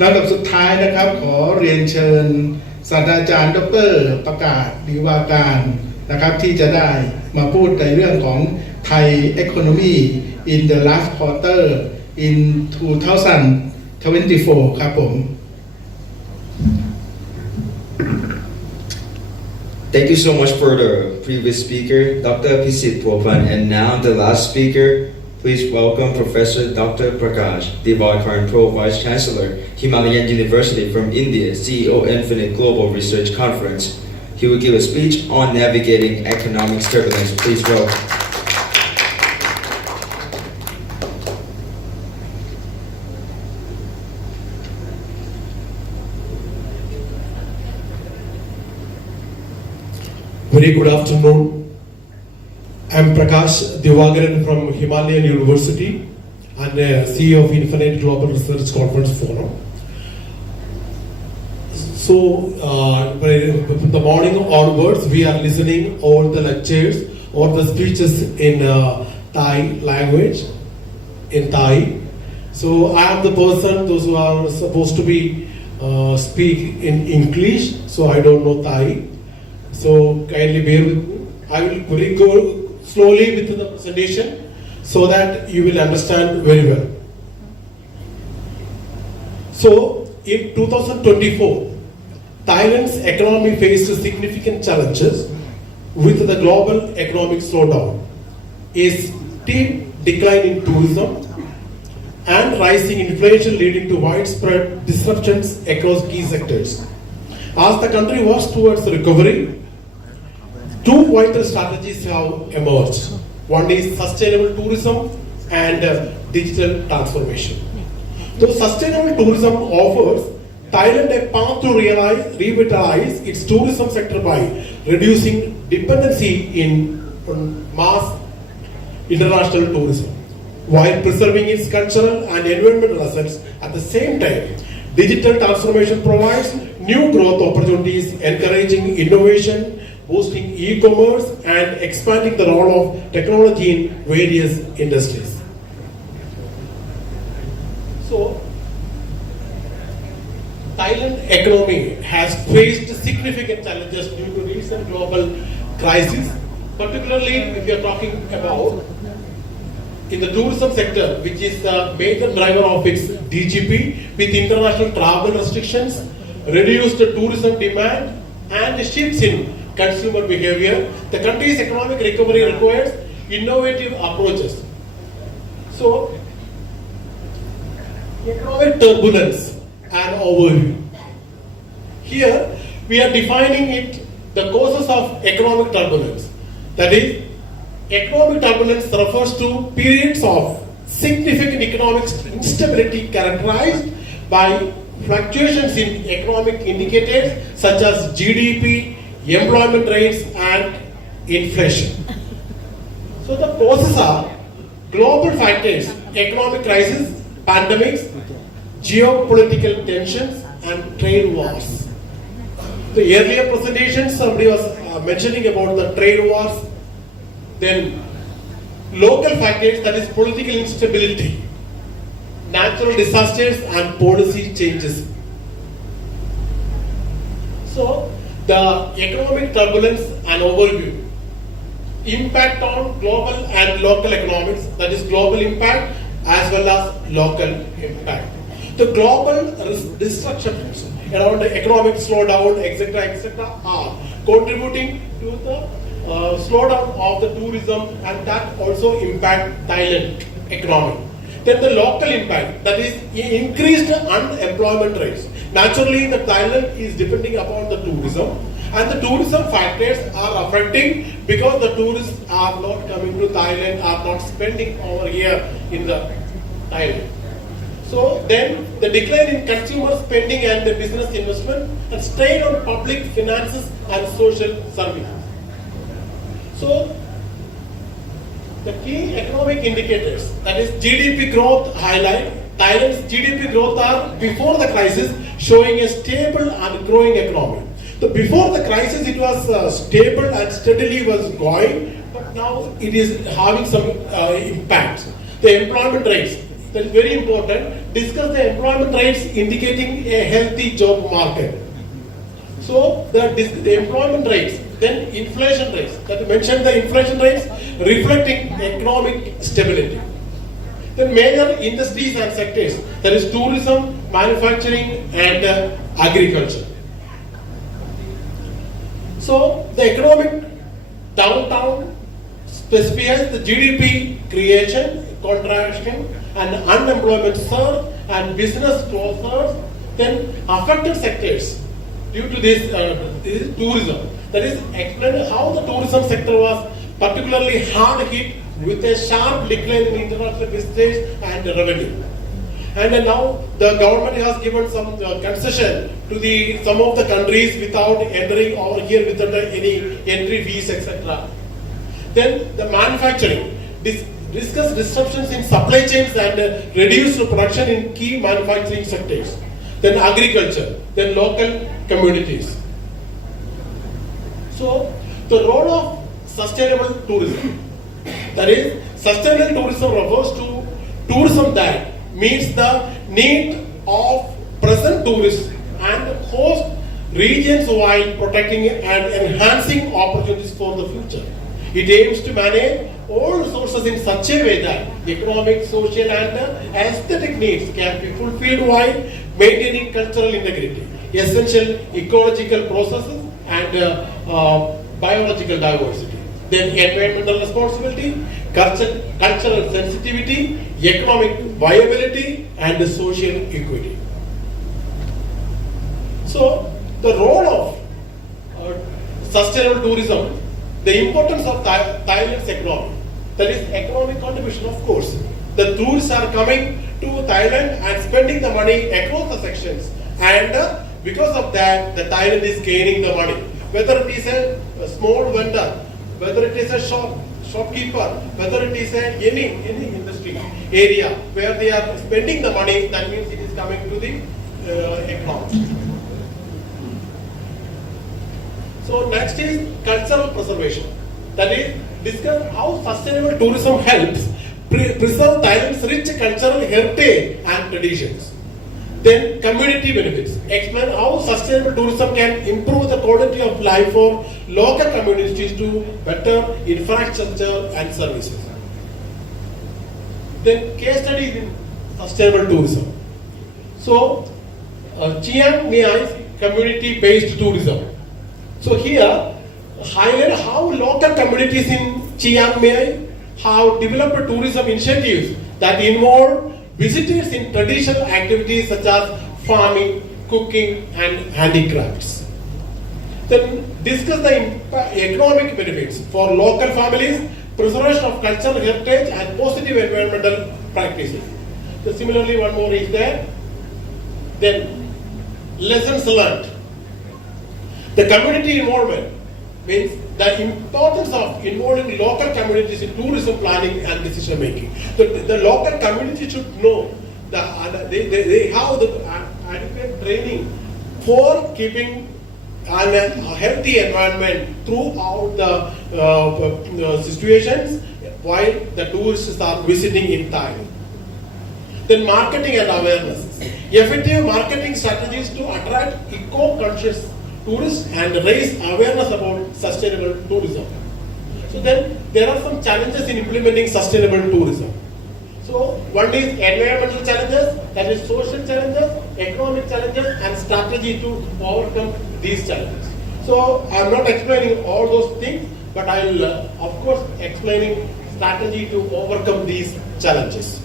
ลำดับสุดท้ายนะครับขอเรียนเชิญศาสตราจารย์ดร.ประกาศดีวาการนะครับที่จะได้มาพูดในเรื่องของ Thai Economy in the last quarter in 2024 ครับผม Thank you so much for the previous speaker, Dr. Pisit Popan, and now the last speaker. Please welcome Professor Dr. Prakash, Divakarn Pro Vice Chancellor, Himalayan University from India, CEO Infinite Global Research Conference. He will give a speech on navigating economic turbulence. Please welcome. Very good afternoon. I am Prakash Divakaran from Himalayan University and CEO of Infinite Global Research Conference Forum. So, from the morning onwards, we are listening all the lectures or the speeches in Thai language, in Thai. So, I am the person, those who are supposed to be speak in English, so I don't know Thai. So kindly bear with me. I will go slowly with the presentation so that you will understand very well. So in 2024, Thailand's economy faced significant challenges with the global economic slowdown, a steep decline in tourism, and rising inflation leading to widespread disruptions across key sectors. As the country works towards recovery, two vital strategies have emerged. One is sustainable tourism and digital transformation. So sustainable tourism offers Thailand a path to revitalize its tourism sector by reducing dependency on mass international tourism, while preserving its cultural and environmental assets at the same time. Digital transformation provides new growth opportunities, encouraging innovation, boosting e-commerce and expanding the role of technology in various industries. So, Thailand economy has faced significant challenges due to recent global crises, particularly if you are talking about in the tourism sector, which is the major driver of its DGP, with international travel restrictions, reduced tourism demand and shifts in consumer behavior. The country's economic recovery requires innovative approaches. So, economic turbulence and overview. Here, we are defining it, the causes of economic turbulence. That is, economic turbulence refers to periods of significant economic instability characterized by fluctuations in economic indicators such as GDP, employment rates and inflation. So the causes are global factors, economic crisis, pandemics, geopolitical tensions and trade wars. The earlier presentations, somebody was mentioning about the trade wars, then local factors, that is political instability, natural disasters and policy changes. So the economic turbulence and overview. Impact on global and local economics, that is global impact as well as local impact. The global disruptions around the economic slowdown, etc., are contributing to the slowdown of the tourism, and that also impact Thailand economy. Then the local impact, that is increased unemployment rates. Naturally, the Thailand is depending upon the tourism, and the tourism factors are affecting because the tourists are not coming to Thailand, are not spending over here in the Thailand. So then the decline in consumer spending and the business investment and strain on public finances and social services. So the key economic indicators, that is GDP growth highlight, Thailand's GDP growth are before the crisis showing a stable and growing economy. So before the crisis it was stable and steadily was going, but now it is having some impact. The employment rates, that is very important. Discuss the employment rates indicating a healthy job market. So the employment rates, then inflation rates. That mentioned the inflation rates reflecting economic stability. Then major industries and sectors, that is tourism, manufacturing, and agriculture. So the economic downtown specifies the GDP creation, contraction, and unemployment surge, and business growth surge. Then affected sectors due to this tourism. That is explained how the tourism sector was particularly hard hit with a sharp decline in international visitors and revenue. And now the government has given some concession to some of the countries without entering over here without any entry fees, etc. Then the manufacturing. Discuss disruptions in supply chains and reduced production in key manufacturing sectors. Then agriculture, then local communities. So the role of sustainable tourism. That is, sustainable tourism refers to tourism that meets the need of present tourists and host regions while protecting and enhancing opportunities for the future. It aims to manage all resources in such a way that economic, social, and aesthetic needs can be fulfilled while maintaining cultural integrity, essential ecological processes, and biological diversity. Then environmental responsibility, cultural sensitivity, economic viability, and social equity. So the role of sustainable tourism, the importance of Thailand's economy, that is economic contribution, of course. The tourists are coming to Thailand and spending the money across the sections, and because of that, the Thailand is gaining the money. Whether it is a small vendor, whether it is a shopkeeper, whether it is any industry area where they are spending the money, that means it is coming to the economy. So next is cultural preservation. That is, discuss how sustainable tourism helps preserve Thailand's rich cultural heritage and traditions. Then community benefits. Explain how sustainable tourism can improve the quality of life for local communities to better infrastructure and services. Then case studies in sustainable tourism. So Chiang Mai community-based tourism. So here highlight how local communities in Chiang Mai have developed tourism initiatives that involve visitors in traditional activities such as farming, cooking, and handicrafts. Then discuss the economic benefits for local families, preservation of cultural heritage, and positive environmental practices. So similarly, one more is there. Then lessons learned. The community involvement means the importance of involving local communities in tourism planning and decision making. The local community should know that they have the adequate training for keeping a healthy environment throughout the situations while the tourists are visiting in Thailand. Then marketing and awareness. Effective marketing strategies to attract eco-conscious tourists and raise awareness about sustainable tourism. So then there are some challenges in implementing sustainable tourism. So one is environmental challenges, that is social challenges, economic challenges, and strategy to overcome these challenges. So I am not explaining all those things, but I will of course explaining strategy to overcome these challenges.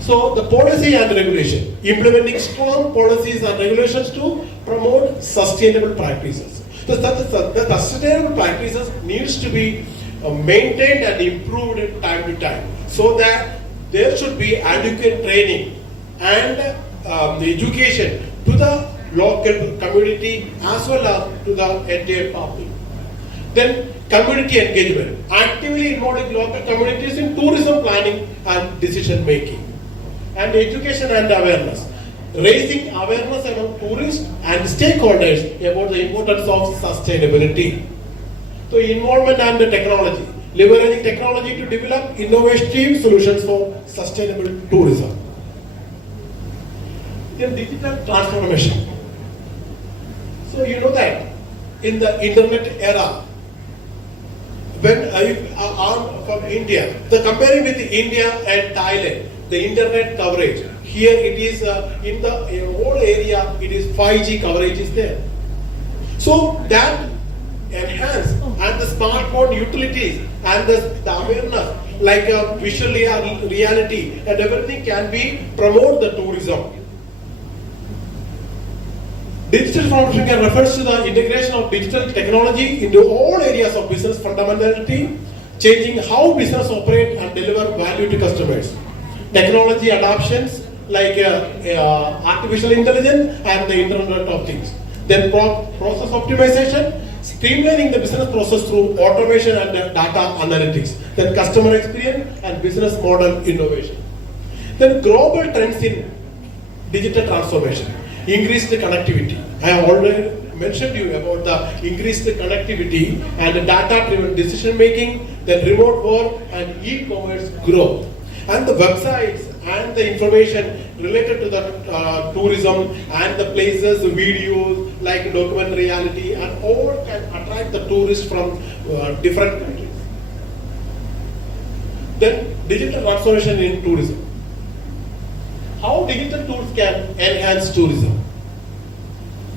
So the policy and regulation, implementing strong policies and regulations to promote sustainable practices. The sustainable practices needs to be maintained and improved time to time, so that there should be adequate training and the education to the local community as well as to the entire public. Then community engagement, actively involving local communities in tourism planning and decision making. And education and awareness, raising awareness among tourists and stakeholders about the importance of sustainability. So involvement and technology, leveraging technology to develop innovative solutions for sustainable tourism. Then digital transformation. So you know that in the internet era, when you are from India, the comparing with India and Thailand, the internet coverage, here it is in the whole area, it is 5G coverage is there. So that enhance and the smartphone utilities and the awareness like visual reality and everything can be promote the tourism. Digital transformation refers to the integration of digital technology into all areas of business fundamentality, changing how business operate and deliver value to customers. Technology adoptions like artificial intelligence and the Internet of Things. Then process optimization, streamlining the business process through automation and data analytics. Then customer experience and business model innovation. Then global trends in digital transformation. Increased connectivity. I have already mentioned you about the increased connectivity and the data-driven decision making, then remote work and e-commerce growth. And the websites and the information related to the tourism and the places, videos like documentary reality and all can attract the tourists from different countries. Then digital transformation in tourism. How digital tools can enhance tourism?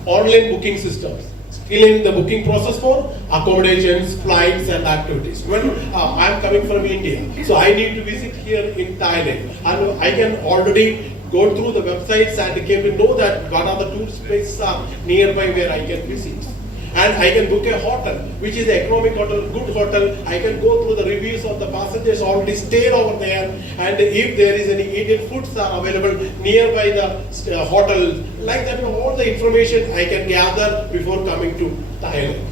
Online booking systems, streamlining the booking process for accommodations, flights and activities. When I am coming from India, so I need to visit here in Thailand and I can already go through the websites and get to know that what are the tourist places are nearby where I can visit. And I can book a hotel, which is an economic hotel, good hotel. I can go through the reviews of the passengers already stayed over there. And if there is any Indian foods are available nearby the hotel, like that, all the information I can gather before coming to Thailand.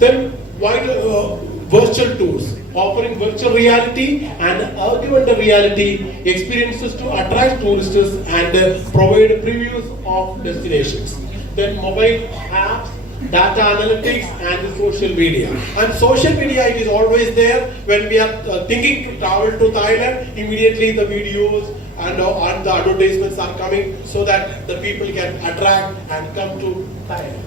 Then virtual tours, offering virtual reality and augmented reality experiences to attract tourists and provide previews of destinations. Then mobile apps, data analytics and social media. And social media, it is always there when we are thinking to travel to Thailand, immediately the videos and the advertisements are coming so that the people can attract and come to Thailand.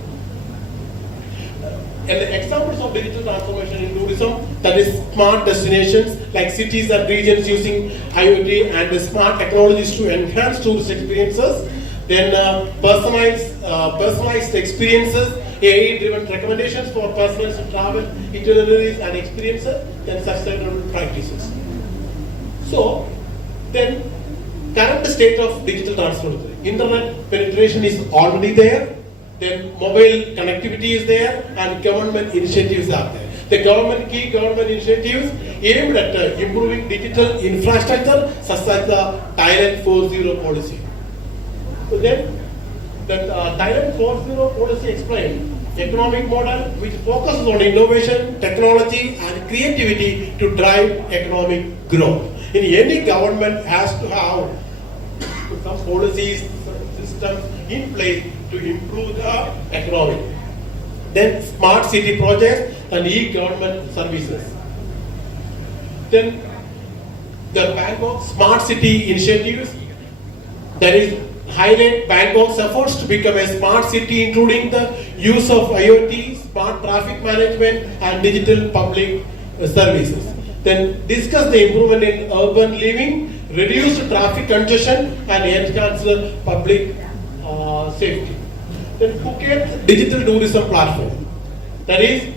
And the examples of digital transformation in tourism, that is smart destinations like cities and regions using IoT and smart technologies to enhance tourist experiences. Then personalized experiences, AI-driven recommendations for personalized travel, itineraries and experiences, then sustainable practices. So, then current state of digital transformation. Internet penetration is already there, then mobile connectivity is there, and government initiatives are there. The key government initiatives aimed at improving digital infrastructure such as the Thailand 4.0 policy. So then, the Thailand 4.0 policy explained economic model which focuses on innovation, technology and creativity to drive economic growth. In any government has to have some policies, systems in place to improve the economy. Then smart city projects and e-government services. Then the Bangkok smart city initiatives, that is highlight Bangkok's efforts to become a smart city, including the use of IoT, smart traffic management and digital public services. Then discuss the improvement in urban living, reduce traffic congestion and enhance the public safety. Then Phuket digital tourism platform. That is,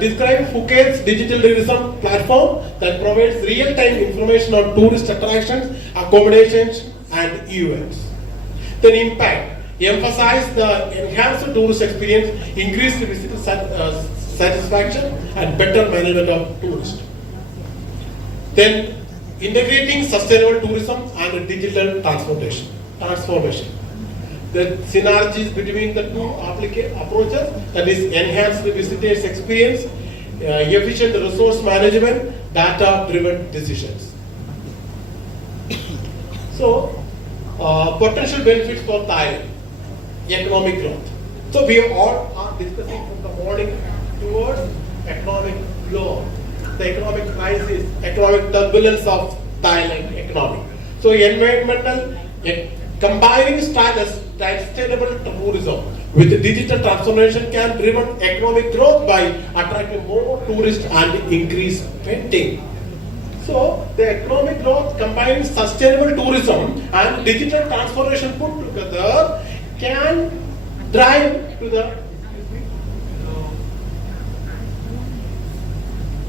describe Phuket's digital tourism platform that provides real-time information on tourist attractions, accommodations and events. Then impact, emphasize the enhanced tourist experience, increased visitor satisfaction and better management of tourists. Then integrating sustainable tourism and digital transformation. The synergies between the two approaches, that is enhanced visitors experience, efficient resource management, data-driven decisions. So, potential benefits for Thailand, economic growth. So we all are discussing from the morning towards economic growth. the economic crisis, economic turbulence of Thailand economy. So environmental combining sustainable tourism with digital transformation can drive economic growth by attracting more tourists and increase spending. So the economic growth combining sustainable tourism and digital transformation put together can drive to the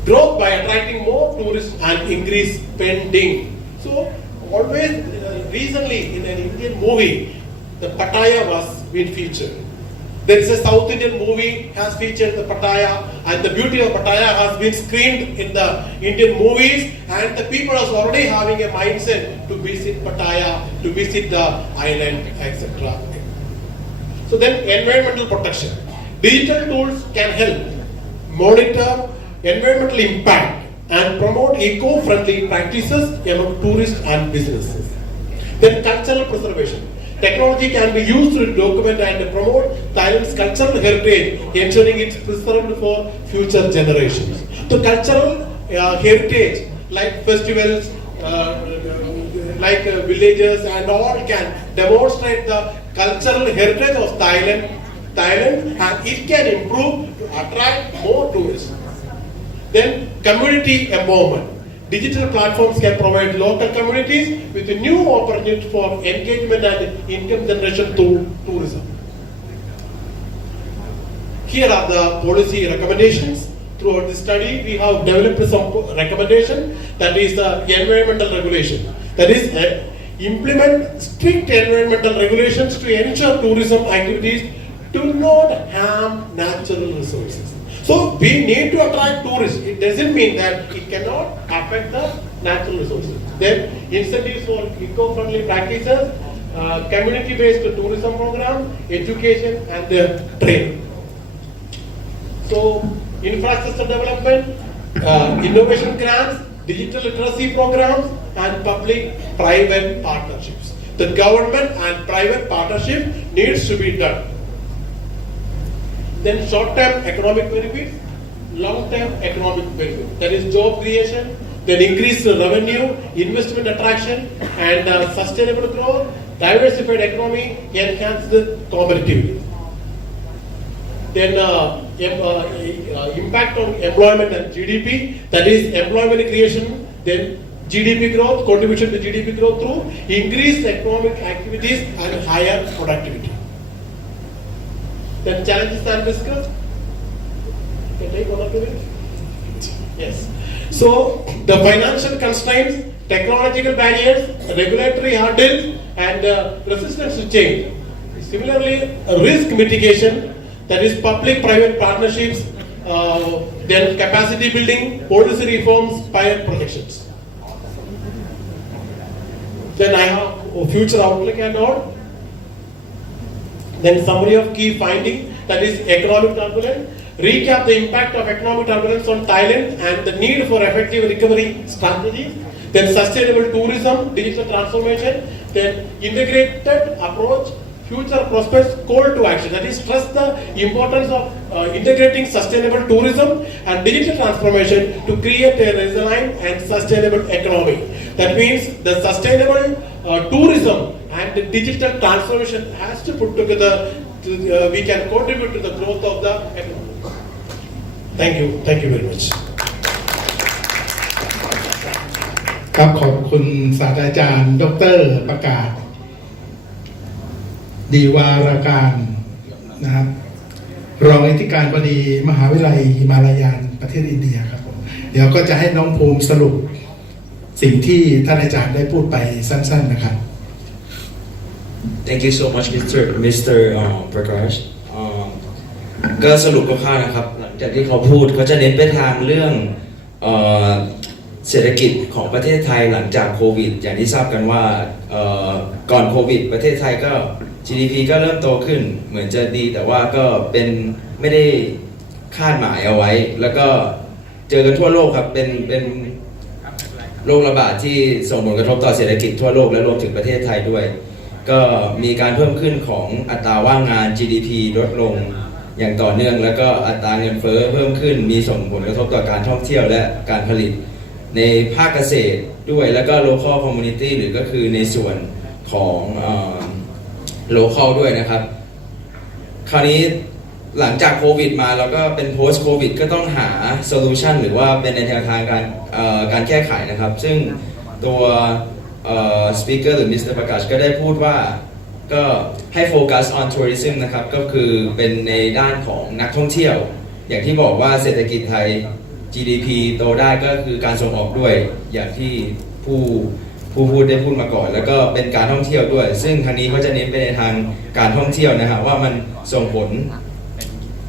growth by attracting more tourists and increase spending. So always recently in an Indian movie, the Pattaya was being featured. There is a South Indian movie has featured the Pattaya, and the beauty of Pattaya has been screened in the Indian movies, and the people are already having a mindset to visit Pattaya, to visit the island, etc. So then environmental protection. Digital tools can help monitor environmental impact and promote eco-friendly practices among tourists and businesses. Then cultural preservation. Technology can be used to document and promote Thailand's cultural heritage, ensuring it's preserved for future generations. The cultural heritage, like festivals, like villages and all, can demonstrate the cultural heritage of Thailand, and it can improve to attract more tourists. Then community empowerment. Digital platforms can provide local communities with a new opportunity for engagement and income generation through tourism. Here are the policy recommendations. Throughout the study, we have developed some recommendation, that is the environmental regulation. That is, implement strict environmental regulations to ensure tourism activities do not harm natural resources. So we need to attract tourists. It doesn't mean that it cannot affect the natural resources. Then incentives for eco-friendly practices, community-based tourism program, education and training. So infrastructure development, innovation grants, digital literacy programs and public-private partnerships. The government and private partnership needs to be done. Then short-term economic benefits, long-term economic benefits. That is job creation, then increased revenue, investment attraction, and sustainable growth, diversified economy, enhanced competitivity. Then impact on employment and GDP, that is employment creation, then GDP growth, contribution to GDP growth through increased economic activities and higher productivity. Then challenges and risks. Can take 1 or 2 minutes? Yes. So the financial constraints, technological barriers, regulatory hurdles, and resistance to change. Similarly, risk mitigation, that is public-private partnerships, then capacity building, policy reforms, pilot projections. Then I have future outlook and all. Then summary of key findings, that is economic turbulence, recap the impact of economic turbulence on Thailand and the need for effective recovery strategies, then sustainable tourism, digital transformation, then integrated approach, future prospects, call to action, that is stress the importance of integrating sustainable tourism and digital transformation to create a resilient and sustainable economy. That means the sustainable tourism and the digital transformation has to put together, we can contribute to the growth of the economy. Thank you very much. ครับขอบคุณศาสตราจารย์ดร.ประกาศดีวารการนะครับรองอธิการบดีมหาวิทยาลัยฮิมาลายันประเทศอินเดียครับผมเดี๋ยวก็จะให้น้องภูมิสรุปสิ่งที่ท่านอาจารย์ได้พูดไปสั้นๆนะครับ Thank you so much Mr. Prakash ก็สรุปคร่าวๆนะครับหลังจากที่เขาพูดเขาจะเน้นไปทางเรื่องเศรษฐกิจของประเทศไทยหลังจากโควิดอย่างที่ทราบกันว่าก่อนโควิดประเทศไทยก็ GDP ก็เริ่มโตขึ้นเหมือนจะดีแต่ว่าก็เป็นไม่ได้คาดหมายเอาไว้แล้วก็เจอกันทั่วโลกครับเป็นโรคระบาดที่ส่งผลกระทบต่อเศรษฐกิจทั่วโลกและรวมถึงประเทศไทยด้วยก็มีการเพิ่มขึ้นของอัตราว่างงาน GDP ลดลง อย่างต่อเนื่องแล้วก็อัตราเงินเฟ้อเพิ่มขึ้นมีส่งผลกระทบต่อการท่องเที่ยวและการผลิตในภาคเกษตรด้วยแล้วก็ local community หรือก็คือในส่วนของlocal ด้วยนะครับคราวนี้หลังจากโควิดมาเราก็เป็น post covid ก็ต้องหา solution หรือว่าเป็นในแนวทางการแก้ไขนะครับซึ่งตัวspeaker หรือ Mr. Prakash ก็ได้พูดว่าก็ให้โฟกัส on tourism นะครับก็คือเป็นในด้านของนักท่องเที่ยวอย่างที่บอกว่าเศรษฐกิจไทย GDP โตได้ก็คือการส่งออกด้วยอย่างที่ผู้พูดได้พูดมาก่อนแล้วก็เป็นการท่องเที่ยวด้วยซึ่งทางนี้เขาจะเน้นไปในทางการท่องเที่ยวนะครับว่ามันส่งผล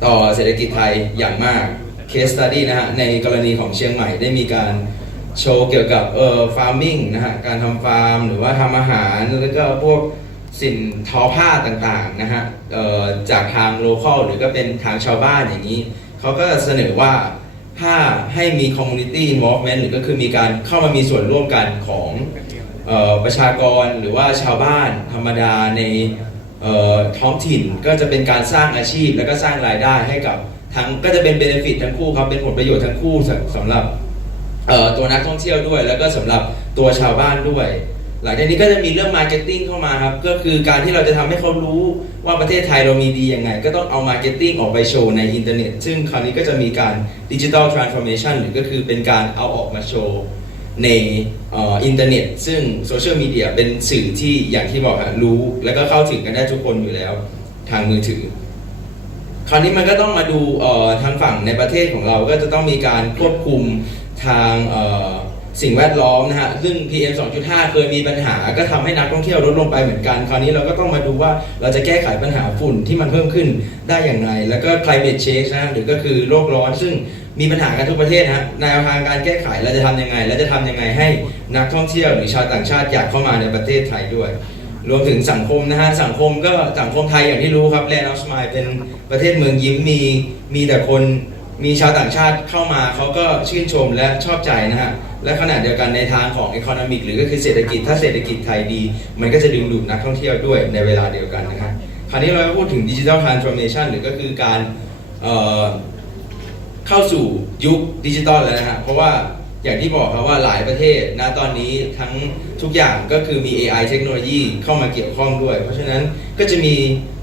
ต่อเศรษฐกิจไทยอย่างมาก case study นะฮะในกรณีของเชียงใหม่ได้มีการโชว์เกี่ยวกับfarming นะฮะการทำฟาร์มหรือว่าทำอาหารแล้วก็พวกสินทอผ้าต่างๆนะฮะจากทาง local หรือก็เป็นทางชาวบ้านอย่างนี้เขาก็เสนอว่าถ้าให้มี community involvement หรือก็คือมีการเข้ามามีส่วนร่วมกันของประชากรหรือว่าชาวบ้านธรรมดาในท้องถิ่นก็จะเป็นการสร้างอาชีพและก็สร้างรายได้ให้กับทั้งก็จะเป็น benefit ทั้งคู่ครับเป็นผลประโยชน์ทั้งคู่สำหรับตัวนักท่องเที่ยวด้วยแล้วก็สำหรับตัวชาวบ้านด้วยหลังจากนี้ก็จะมีเรื่อง marketing เข้ามาครับก็คือการที่เราจะทำให้เขารู้ว่าประเทศไทยเรามีดียังไงก็ต้องเอา marketing ออกไปโชว์ในอินเทอร์เน็ตซึ่งคราวนี้ก็จะมีการ digital transformation หรือก็คือเป็นการเอาออกมาโชว์ในอินเทอร์เน็ตซึ่งโซเชียลมีเดียเป็นสื่อที่อย่างที่บอกรู้แล้วก็เข้าถึงกันได้ทุกคนอยู่แล้วทางมือถือคราวนี้มันก็ต้องมาดูทางฝั่งในประเทศของเราก็จะต้องมีการควบคุมทางสิ่งแวดล้อมนะฮะซึ่ง PM 2.5 เคยมีปัญหาก็ทำให้นักท่องเที่ยวลดลงไปเหมือนกันคราวนี้เราก็ต้องมาดูว่าเราจะแก้ไขปัญหาฝุ่นที่มันเพิ่มขึ้นได้อย่างไรแล้วก็ climate change นะหรือก็คือโลกร้อนซึ่งมีปัญหากันทุกประเทศนะฮะแนวทางการแก้ไขเราจะทำยังไงและจะทำยังไงให้นักท่องเที่ยวหรือชาวต่างชาติอยากเข้ามาในประเทศไทยด้วยรวมถึงสังคมนะฮะสังคมไทยอย่างที่รู้ครับ Land of Smile เป็นประเทศเมืองยิ้มมีแต่คนมีชาวต่างชาติเข้ามาเขาก็ชื่นชมและชอบใจนะฮะและขณะเดียวกันในทางของ economic หรือก็คือเศรษฐกิจถ้าเศรษฐกิจไทยดีมันก็จะดึงดูดนักท่องเที่ยวด้วยในเวลาเดียวกันนะฮะคราวนี้เราพูดถึง digital transformation หรือก็คือการเข้าสู่ยุคดิจิตอลแล้วนะฮะเพราะว่าอย่างที่บอกครับว่าหลายประเทศณตอนนี้ทั้งทุกอย่างก็คือมี AI เทคโนโลยีเข้ามาเกี่ยวข้องด้วยเพราะฉะนั้นก็จะมี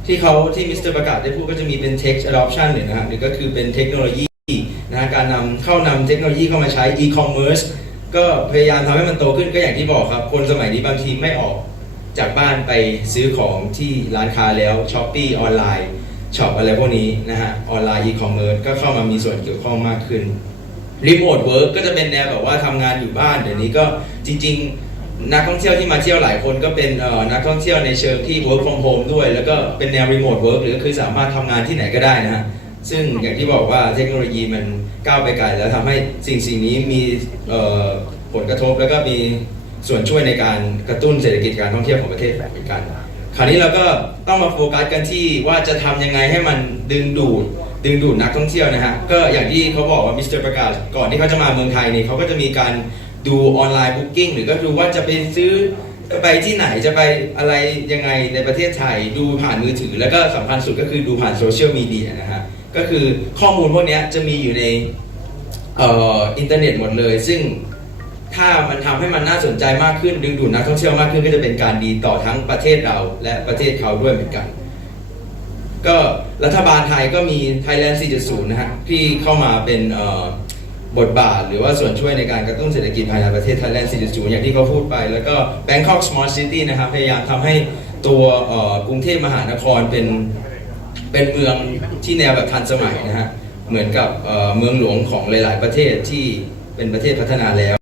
ที่มิสเตอร์ประกาศได้พูดก็จะมีเป็น tech adoption หรือนะฮะหรือก็คือเป็นเทคโนโลยีนะฮะการนำเทคโนโลยีเข้ามาใช้ e-commerce ก็พยายามทำให้มันโตขึ้นก็อย่างที่บอกครับคนสมัยนี้บางทีไม่ออกจากบ้านไปซื้อของที่ร้านค้าแล้ว Shopee ออนไลน์ช็อปอะไรพวกนี้นะฮะออนไลน์ e-commerce ก็เข้ามามีส่วนเกี่ยวข้องมากขึ้น remote work ก็จะเป็นแนวแบบว่าทำงานอยู่บ้านเดี๋ยวนี้ก็จริงๆนักท่องเที่ยวที่มาเที่ยวหลายคนก็เป็นนักท่องเที่ยวในเชิงที่ work from home ด้วยแล้วก็เป็นแนว remote work หรือคือสามารถทำงานที่ไหนก็ได้นะฮะซึ่งอย่างที่บอกว่าเทคโนโลยีมันก้าวไปไกลแล้วทำให้สิ่งนี้มีผลกระทบแล้วก็มีส่วนช่วยในการกระตุ้นเศรษฐกิจการท่องเที่ยวของประเทศเหมือนกันคราวนี้เราก็ต้องมาโฟกัสกันที่ว่าจะทำยังไงให้มันดึงดูดนักท่องเที่ยวนะฮะก็อย่างที่เขาบอกว่ามิสเตอร์ประกาศก่อนที่เขาจะมาเมืองไทยนี่เขาก็จะมีการดูออนไลน์บุ๊กิ้งหรือก็ดูว่าจะไปซื้อจะไปที่ไหนจะไปอะไรยังไงในประเทศไทยดูผ่านมือถือแล้วก็สำคัญสุดก็คือดูผ่านโซเชียลมีเดียนะฮะก็คือข้อมูลพวกนี้จะมีอยู่ในอินเทอร์เน็ตหมดเลยซึ่งถ้ามันทำให้มันน่าสนใจมากขึ้นดึงดูดนักท่องเที่ยวมากขึ้นก็จะเป็นการดีต่อทั้งประเทศเราและประเทศเขาด้วยเหมือนกันก็รัฐบาลไทยก็มี Thailand 4.0 นะฮะที่เข้ามาเป็นบทบาทหรือว่าส่วนช่วยในการกระตุ้นเศรษฐกิจภายในประเทศ Thailand 4.0 อย่างที่เขาพูดไปแล้วก็ Bangkok Smart City นะครับพยายามทำให้ตัวกรุงเทพมหานครเป็นเมืองที่แนวแบบทันสมัยนะฮะเหมือนกับเมืองหลวงของหลายๆประเทศที่เป็นประเทศพัฒนาแล้ว